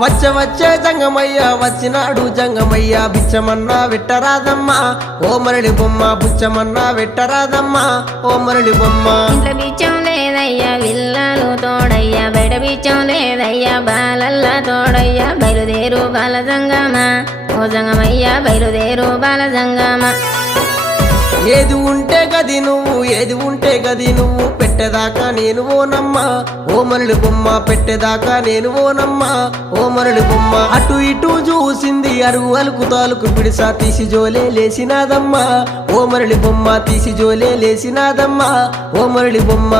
వచ్చే జంగమయ్య వచ్చినాడు జంగమయ్య బిచ్చమన్నా వెట్టరాదమ్మా ఓ మరళి బొమ్మ బుచ్చమన్నా వెట్టరాదమ్మా ఓ మరళి బొమ్మ. ఇంట్లో బిచ్చం లేదయ్యా విల్లాలు తోడయ్యా బయట బిచ్చం లేదయ్యా బాలల్లా తోడయ్యా బయలుదేరు బాల జంగమా ఓ జంగమయ్యా బయలుదేరు బాల జంగమా. ఏది ఉంటే గది నువ్వు ఏది ఉంటే గది నువ్వు పెట్టేదాకా నేను ఓనమ్మా ఓ మరళి బొమ్మ పెట్టేదాకా నేను ఓనమ్మా ఓ మరళి బొమ్మ. అటు ఇటు చూసింది అరుగు అలుకు తాలుకు పిడిసా తీసి జోలే లేసినాదమ్మా ఓ మరళి బొమ్మ తీసి జోలే లేసినాదమ్మా ఓ మరళి బొమ్మ.